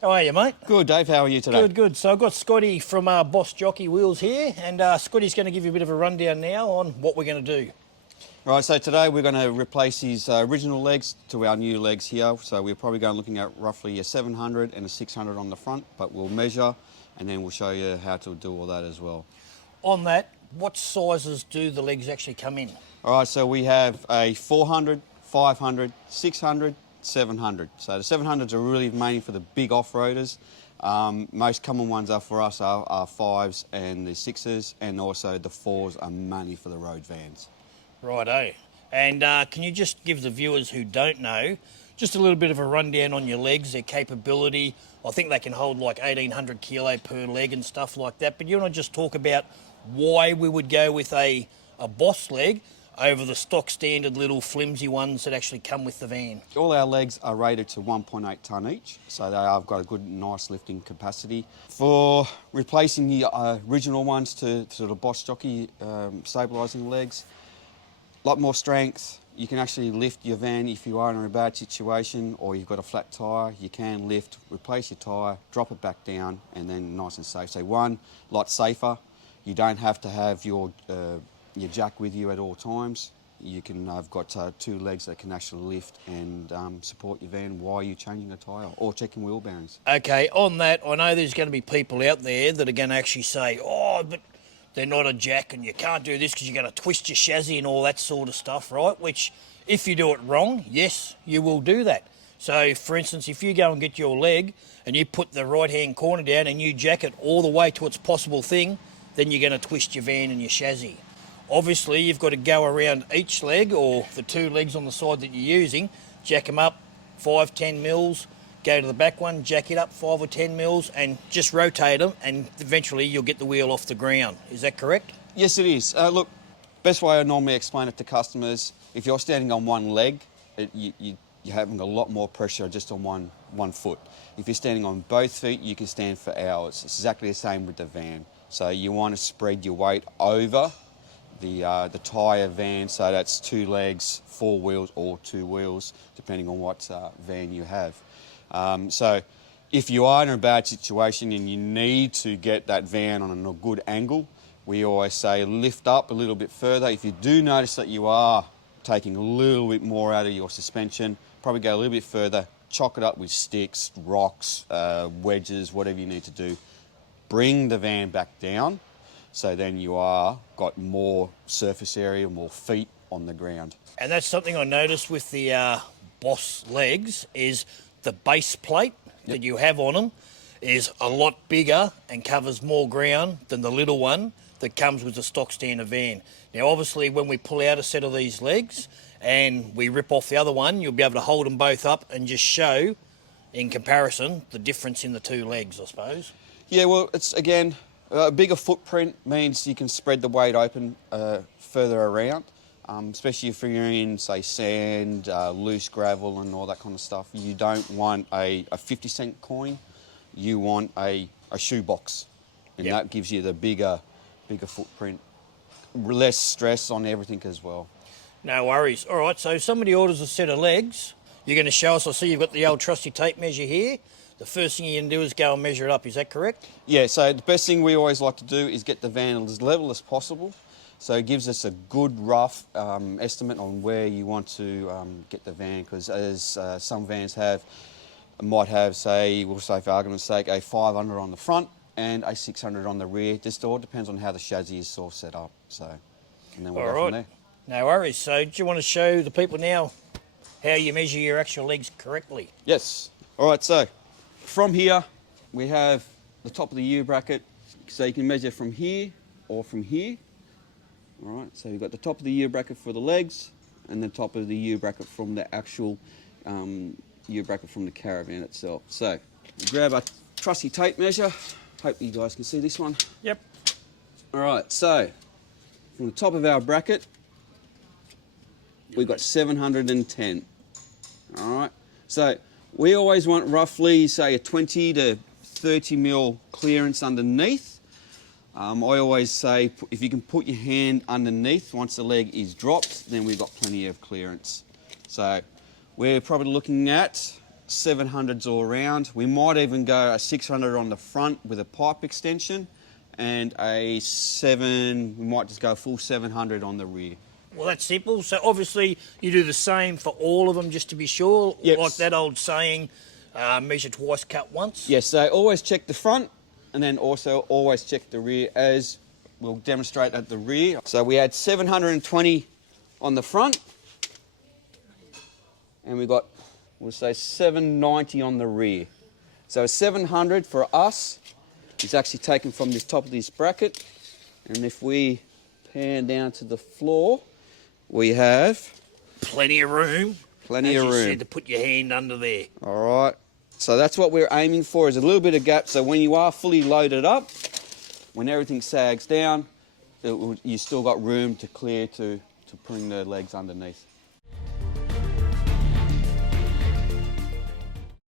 How are you, mate? Good, Dave. How are you today? Good, good. So I've got Scotty from BOS Jockey Wheels here, and Scotty's going to give you a bit of a rundown now on what we're going to do. Right, so today we're going to replace his original legs to our new legs here. So we're probably going looking at roughly a 700 and a 600 on the front, but we'll measure and then we'll show you how to do all that as well. On that, what sizes do the legs actually come in? All right, so we have a 400, 500, 600, 700. So the 700s are really mainly for the big off-roaders. Most common ones are for us are 5s and the 6s, and also the 4s are mainly for the road vans. Righto. And can you just give the viewers who don't know just a little bit of a rundown on your legs, their capability? I think they can hold like 1,800 kilo per leg and stuff like that, but you want to just talk about why we would go with a BOS leg over the stock standard little flimsy ones that actually come with the van. All our legs are rated to 1.8 tonne each, so they have got a good, nice lifting capacity. For replacing the original ones to the BOS Jockey stabilising legs, a lot more strength. You can actually lift your van if you are in a bad situation or you've got a flat tyre. You can lift, replace your tyre, drop it back down, and then nice and safe. So one, a lot safer. You don't have to have your jack with you at all times. You can have got 2 legs that can actually lift and support your van while you're changing a tyre or checking wheel bearings. Okay, on that, I know there's going to be people out there that are going to actually say, oh, but they're not a jack and you can't do this because you're going to twist your chassis and all that sort of stuff, right? Which, if you do it wrong, yes, you will do that. So, for instance, if you go and get your leg and you put the right-hand corner down and you jack it all the way to its possible thing, then you're going to twist your van and your chassis. Obviously, you've got to go around each leg or the 2 legs on the side that you're using, jack them up 5, 10 mils, go to the back one, jack it up 5 or 10 mils and just rotate them and eventually you'll get the wheel off the ground. Is that correct? Yes, it is. Look, best way I normally explain it to customers, if you're standing on one leg, you're having a lot more pressure just on one foot. If you're standing on both feet, you can stand for hours. It's exactly the same with the van. So you want to spread your weight over the tyre van, so that's 2 legs, 4 wheels or 2 wheels, depending on what van you have. So if you are in a bad situation and you need to get that van on a good angle, we always say lift up a little bit further. If you do notice that you are taking a little bit more out of your suspension, probably go a little bit further, chock it up with sticks, rocks, wedges, whatever you need to do. Bring the van back down, so then you got more surface area, more feet on the ground. And that's something I noticed with the BOS legs is the base plate that you have on them is a lot bigger and covers more ground than the little one that comes with the stock standard van. Now, obviously, when we pull out a set of these legs and we rip off the other one, you'll be able to hold them both up and just show, in comparison, the difference in the 2 legs, I suppose. Yeah, well, it's, again, a bigger footprint means you can spread the weight open further around, especially if you're in, say, sand, loose gravel and all that kind of stuff. You don't want a 50-cent coin, you want a shoebox, and that gives you the bigger footprint, less stress on everything as well. No worries. All right, so if somebody orders a set of legs, you're going to show us, I see you've got the old trusty tape measure here. The first thing you're going to do is go and measure it up, is that correct? Yeah, so the best thing we always like to do is get the van as level as possible. So it gives us a good rough estimate on where you want to get the van, because as some vans might have, say, we'll say for argument's sake, a 500 on the front and a 600 on the rear. Just all depends on how the chassis is sort of set up. So, and then we'll go from there. No worries. So do you want to show the people now how you measure your actual legs correctly? Yes. All right, so from here, we have the top of the U bracket, so you can measure from here or from here. All right, so you've got the top of the U bracket for the legs and the top of the U bracket from the actual U bracket from the Caravan itself. So grab a trusty tape measure. Hope you guys can see this one. Yep. All right, so from the top of our bracket, we've got 710. All right, so we always want roughly, say, a 20 to 30 mil clearance underneath. I always say if you can put your hand underneath once the leg is dropped, then we've got plenty of clearance. So we're probably looking at 700s all around. We might even go a 600 on the front with a pipe extension, and we might just go full 700 on the rear. Well, that's simple. So obviously you do the same for all of them just to be sure. Yep. Like that old saying, measure twice, cut once. Yes, so always check the front and then also always check the rear, as we'll demonstrate at the rear. So we had 720 on the front, and we got, we'll say 790 on the rear. So 700 for us is actually taken from the top of this bracket, and if we pan down to the floor, we have Plenty of room. plenty as of you room. said, to put your hand under there. All right, so that's what we're aiming for, is a little bit of gap, so when you are fully loaded up, when everything sags down, you still got room to clear to putting the legs underneath.